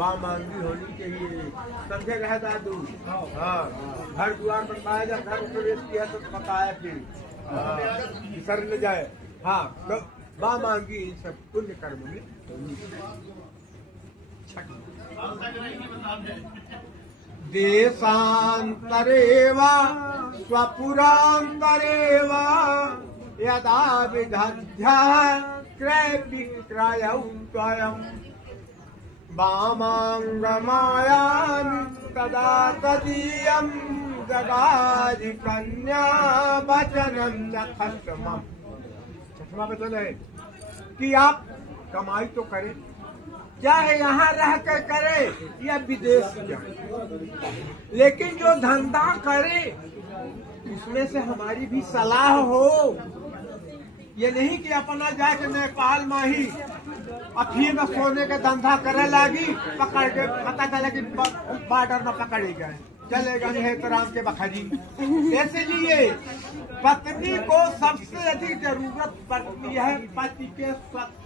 माँ मांगी होनी चाहिए, समझे रहे दादू। हाँ, घर द्वार बनवाया जाए, घर प्रवेश किया तो बताया फिर सर न जाए। हाँ, तो माँ मांगी इन सब पुण्य कर्म में होनी चाहिए। देशांतरे वा स्वपुरांतरे वा यदा विदध्यः क्रय विक्रयौ स्वयं वामांगमायामि तदा तदीयं जगादि कन्या वचनं च खट्मम्। छठवां वचन है कि आप कमाई तो करें, चाहे यहाँ रह कर करे या विदेश जाए, लेकिन जो धंधा करे उसमें से हमारी भी सलाह हो। ये नहीं कि अपना जाके नेपाल में ही अफीम में सोने का धंधा करे लागी, पकड़ के पता चले कि बॉर्डर में पकड़े गए, चलेगा मेहतराम के बखरी। इसलिए पत्नी को सबसे अधिक जरूरत पड़ती है पति के स्वच्छ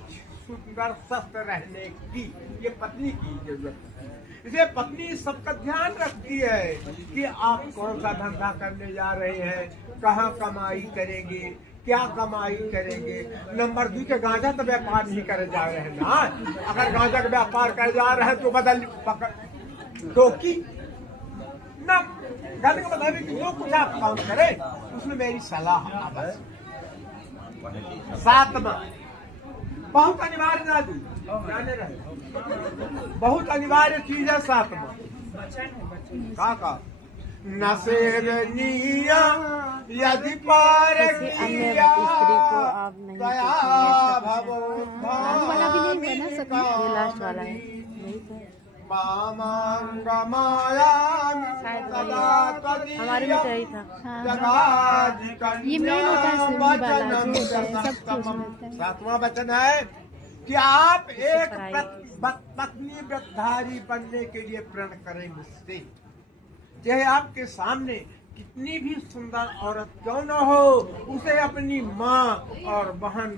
सुंदर स्वस्थ रहने की, ये पत्नी की जरूरत है। इसलिए पत्नी सबका ध्यान रखती है कि आप कौन सा धंधा करने जा रहे हैं, कहाँ कमाई करेंगे, क्या कमाई करेंगे। नंबर 2 के गांजा तो व्यापार नहीं करे जा रहे हैं ना। अगर गांजा का व्यापार करे जा रहे हैं तो बदल टोकी न कहने का मतलब है कि जो कुछ आप काम करें उसमें मेरी सलाह आवश्यक। 7वां बहुत अनिवार्य ना दी जाने रहे, बहुत अनिवार्य चीज है 7वां का नसेरनिया यदि पार किया दया भवो हमारे में तो यही था। ये मेन होता है सिंधी वाला जो सब कुछ। 7वां वचन है कि आप एक पत्नी व्रतधारी बनने के लिए प्रण करें मुझसे। चाहे आपके सामने कितनी भी सुंदर औरत क्यों न हो, उसे अपनी माँ और बहन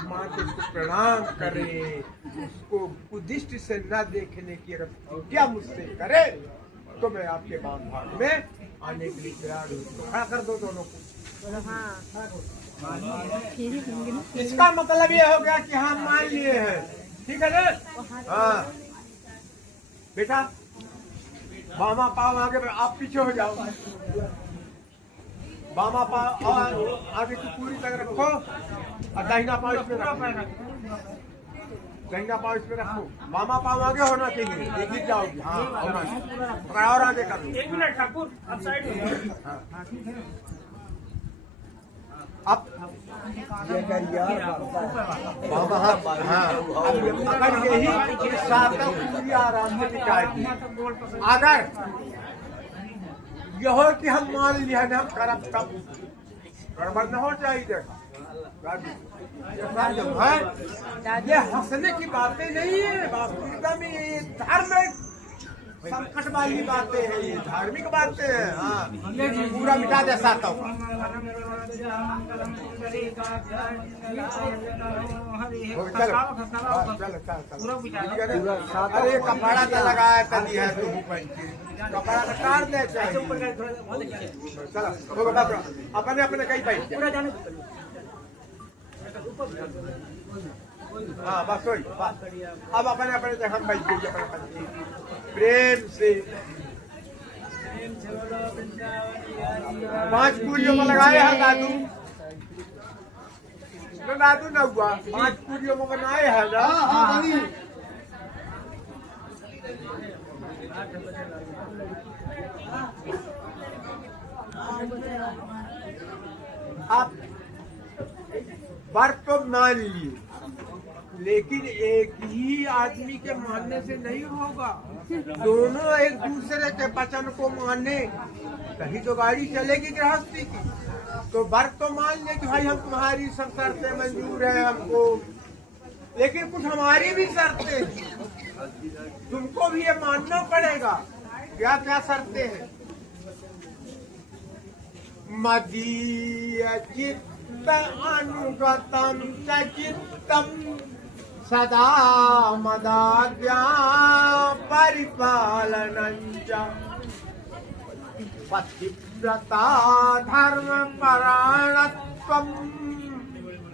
माते को प्रणाम करें, उसको कुदृष्टि से न देखने की अगर क्या मुझसे करे तो मैं आपके बाम भाग में आने के लिए तैयार हूँ। तो खड़ा कर दो दोनों को। इसका मतलब ये हो गया कि हम मान लिए हैं, ठीक है ना। हाँ बेटा, बामा पाव आगे, आप पीछे हो जाओ। बामा पाव आगे की पूरी तरह रखो और दाहिना पाव इसमें रखो, दाहिना पाव इसमें रखो। बामा पाव आगे होना चाहिए, एक ही जाओगी। हाँ होना चाहिए, और आगे कर लो। 1 मिनट ठाकुर, अब साइड में। अब ये करिए बाबा। हाँ अगर यही सातों पूरी आराम से बिताएगी, अगर यह हो कि हम मान लिया हम करब तब गड़बड़ न हो चाहिए। ये हंसने की बातें नहीं है, वास्तविकता में ये धार्मिक संकट वाली बातें हैं, ये धार्मिक बातें हैं। हाँ पूरा मिटा दे सातों। अरे कपड़ा तो लगाया तभी है, तू कपड़ा तो काट दे चाहिए। चलो अपने अपने कहीं भाई पूरा जाने। हाँ बस वही, अब अपने अपने जगह बैठ गई प्रेम से। 5 पूरियों में लगाए हैं दादू, दादू न हुआ 5 पूरियों में बनाए हैं ना। आप बात तो मान लिए, लेकिन एक ही आदमी के मानने से नहीं होगा, दोनों एक दूसरे के वचन को माने तभी तो गाड़ी चलेगी गृहस्थी की। तो वर्ग तो मान ले कि भाई हम तुम्हारी सब शर्तें मंजूर है हमको, लेकिन कुछ हमारी भी शर्तें हैं, तुमको भी ये मानना पड़ेगा। क्या क्या शर्तें हैं? मदीय चित्त अनुगतम चित्तम सदा मदाज्ञा परिपालनञ्च पतिव्रता धर्मपरायणत्वं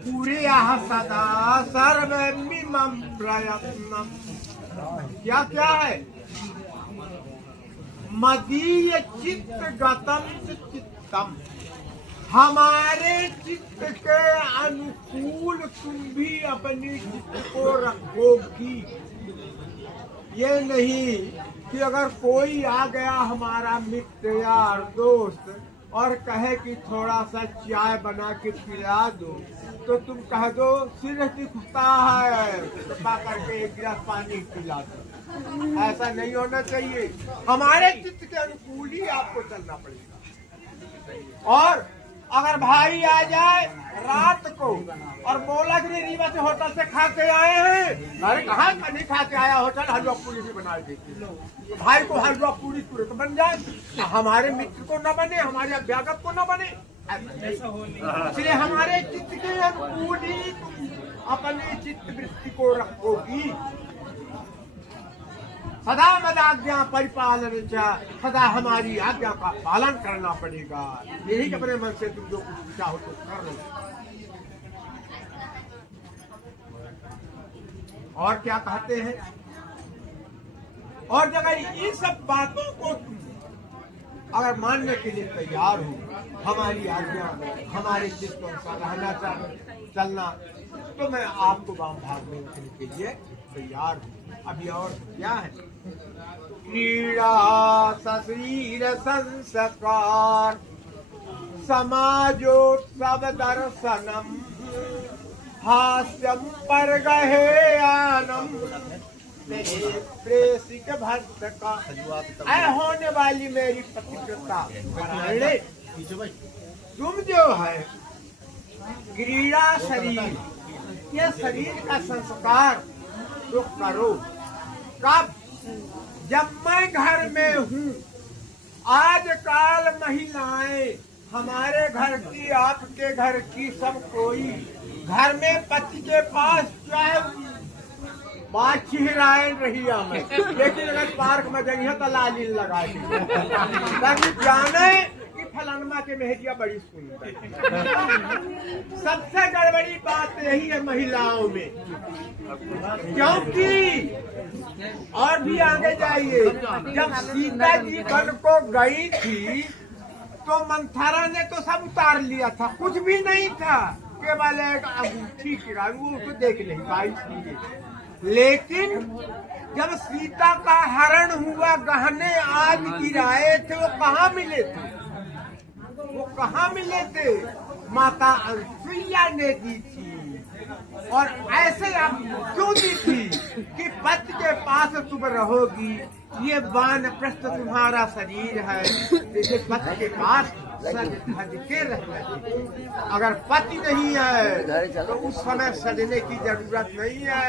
कुर्याः सदा सर्वमिमं प्रयत्नम्। क्या क्या है? मदीय चित्त गतम चित्तम, हमारे चित्त के अनुकूल तुम भी अपनी चित्त को रखोगी। ये नहीं कि अगर कोई आ गया हमारा मित्र यार दोस्त और कहे कि थोड़ा सा चाय बना के पिला दो, तो तुम कह दो सिर दुखता है कृपा करके एक गिलास पानी पिला दो। ऐसा नहीं होना चाहिए। हमारे चित्त के अनुकूल ही आपको चलना पड़ेगा। और अगर भाई आ जाए रात को और बोला कि रीवा से होटल से खा के आए हैं, अरे कहाँ नहीं खा के आया, होटल हलवा पूरी भी बना देती, तो भाई को हलवा पूरी तुरंत बन जाए, हमारे मित्र को न बने, हमारे अभ्यागत को न बने। इसलिए हमारे चित्त के अनुकूल ही तुम अपनी चित्त वृत्ति को रखोगी। सदा मदाज्ञा परिपालन, सदा हमारी आज्ञा का पालन करना पड़ेगा। यही कि अपने मन से तुम जो कुछ चाहो तो कर लो। और क्या कहते हैं? और जगह इन सब बातों को तुम अगर मानने के लिए तैयार हो, हमारी आज्ञा हमारे चित्त अनुसार रहना चलना, तो मैं आपको वाम भाग में उठने के लिए तैयार हूँ। अभी और क्या है? क्रीड़ा शरीर संस्कार समाजोत्सव दर्शनम हास्यम पर गहेयानम प्रेषिक भक्त का होने वाली मेरी पतिव्रता, तुम जो है क्रीड़ा शरीर, ये शरीर का संस्कार तो करो। कब? जब मैं घर में हूँ। आजकल महिलाएं हमारे घर की, आपके घर की, सब कोई घर में पति के पास चाहे बात छिहरायन रही हमें, लेकिन अगर पार्क में जगह तो लाली लगा दी जाने कि फलानमा के मेहदिया बड़ी सुंदर। सबसे गड़बड़ी बात यही है महिलाओं में, क्योंकि और भी आगे जाइए, जब सीता जी वन को गई थी तो मंथरा ने तो सब उतार लिया था, कुछ भी नहीं था, केवल एक अंगूठी गिरा, वो उसको देख नहीं पाई थी। लेकिन जब सीता का हरण हुआ, गहने आज गिराए थे, वो कहाँ मिले थे? वो कहाँ मिले थे? माता अनसुईया ने दी थी। और ऐसे आप क्यों दी थी कि पति के पास तुम रहोगी, ये वानप्रस्थ तुम्हारा शरीर है, जैसे पति के पास सज धज के रहना। अगर पति नहीं है तो उस समय सजने की जरूरत नहीं है,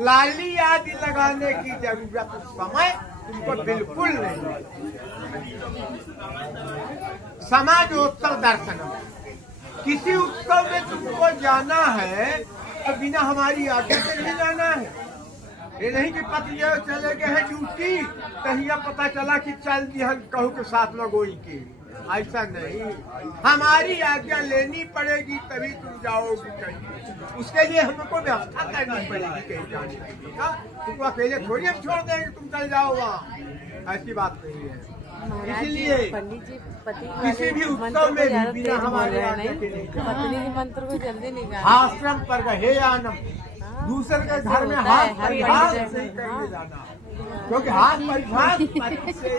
लाली आदि लगाने की जरूरत उस समय तुमको बिल्कुल नहीं है। समाजोत्सव दर्शन, किसी उत्सव में तुमको जाना है तो बिना हमारी आज्ञा के नहीं जाना है। ये नहीं कि पति जो चले गए हैं ड्यूटी, कहीं पता चला कि चल दिया कहू के साथ में गोई के, ऐसा नहीं। हमारी आज्ञा लेनी पड़ेगी तभी तुम जाओगी कहीं, उसके लिए हमको व्यवस्था करनी पड़ेगी कहीं जाने की। तुमको अकेले थोड़ी हम छोड़ देंगे तुम चल जाओ वहाँ, ऐसी बात नहीं है। इसलिए किसी भी उत्सव में भी बिना हमारे आज्ञा के नहीं मंत्र को जल्दी निकाल। आश्रम पर गहे आनम, दूसरे के घर में हाथ परिहास से करके जाना, क्योंकि हाथ परिहास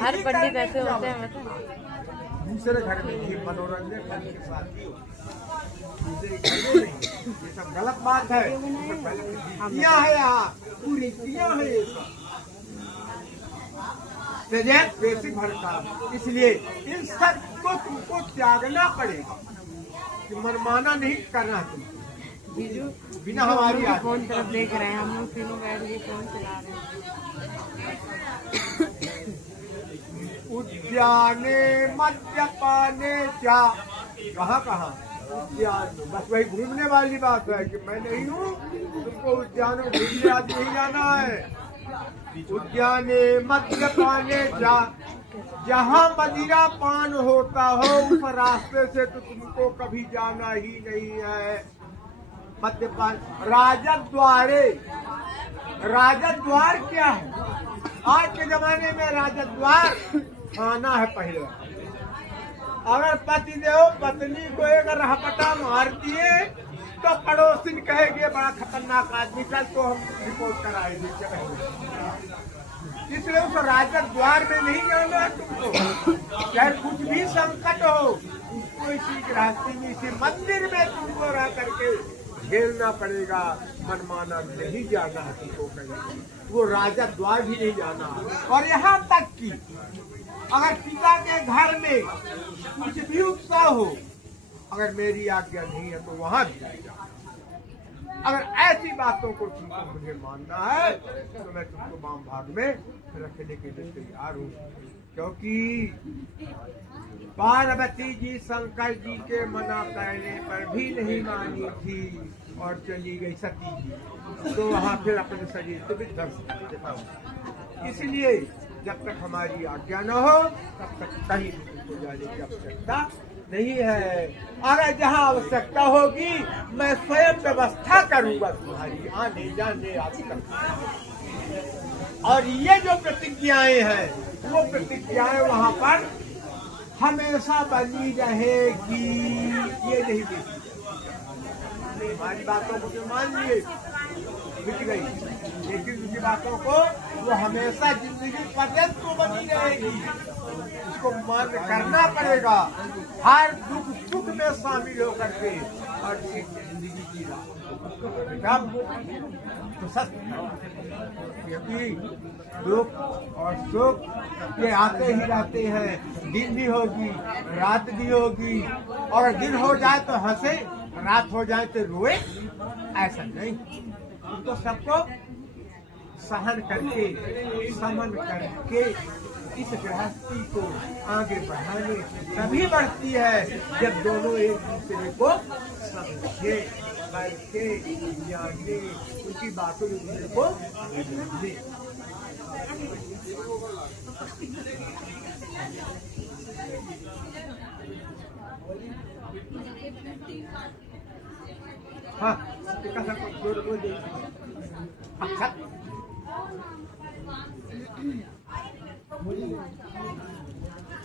हर पंडित ऐसे होते हैं। दूसरे घर में ये मनोरंजन करने के साथ ही दूसरे घर में नहीं, ये सब गलत बात है। रीतियाँ है, यहाँ पूरी रीतियाँ है ये सब। बेसिक भरता, इसलिए इन सब को तुमको त्यागना पड़ेगा कि मनमाना नहीं करना। तुम जीजू बिना हमारी फोन तरफ देख रहे हैं, हम लोग तीनों बैठ के फोन चला रहे हैं। उद्याने मद्यपाने क्या, कहाँ कहाँ उद्यान, बस वही घूमने वाली बात है कि मैं नहीं हूँ, तुमको उद्यान में घूमने आदि नहीं जाना है। उद्याने मद्यपाने जा, जहाँ मदिरा पान होता हो उस रास्ते से तो तुमको कभी जाना ही नहीं है। मद्यपान राजद्वारे, राजद्वार क्या है? आज के जमाने में राजद्वार थाना है। पहले अगर पति देव पत्नी को एक रहपटा मार दिए तो पड़ोसिन कहेंगे बड़ा खतरनाक आदमी, कल तो हम रिपोर्ट कराए देंगे। इसलिए उस राजद्वार में नहीं जाना है तुमको। चाहे कुछ भी संकट हो उसको इसी गृहस्थी में, इसी मंदिर में तुमको रह करके झेलना पड़ेगा। मनमाना नहीं जाना है तुमको कहीं, वो राजद्वार भी नहीं जाना। और यहाँ तक कि अगर पिता के घर में कुछ भी उत्सव हो, अगर मेरी आज्ञा नहीं है तो वहाँ भी नहीं जाना। अगर ऐसी बातों को तुमको मुझे मानना है तो मैं तुमको वाम भाग में रखने के लिए तैयार हूँ। क्योंकि पार्वती जी शंकर जी के मना करने पर भी नहीं मानी थी और चली गई सती जी, तो वहाँ फिर अपने शरीर से भी दर्शन। इसलिए जब तक हमारी आज्ञा न हो तब तक कहीं तुमको जाने की आवश्यकता नहीं है। अगर जहाँ आवश्यकता होगी मैं स्वयं व्यवस्था करूंगा तुम्हारी आने जाने आवश्यकता। और ये जो प्रतिज्ञाएं हैं वो प्रतिज्ञाएं वहाँ पर हमेशा बनी रहेगी, ये नहीं देखी। हमारी बातों को तो मान लिए मिट गई, लेकिन उनकी बातों को वो हमेशा जिंदगी पर्यंत को बनी रहेगी। इसको मान करना पड़ेगा, हर दुख सुख में शामिल होकर के और जिंदगी की तो सच। क्योंकि दुख और सुख ये आते ही रहते हैं, दिन भी होगी रात भी होगी। और दिन हो जाए तो हंसे, रात हो जाए तो रोए, ऐसा नहीं। तो सबको सहन करके समन करके इस गृहस्थी को आगे बढ़ाने तभी बढ़ती है जब दोनों एक दूसरे को समझे, बैठे, जाने, उनकी बातों एक दूसरे को समझे। हाँ, अच्छा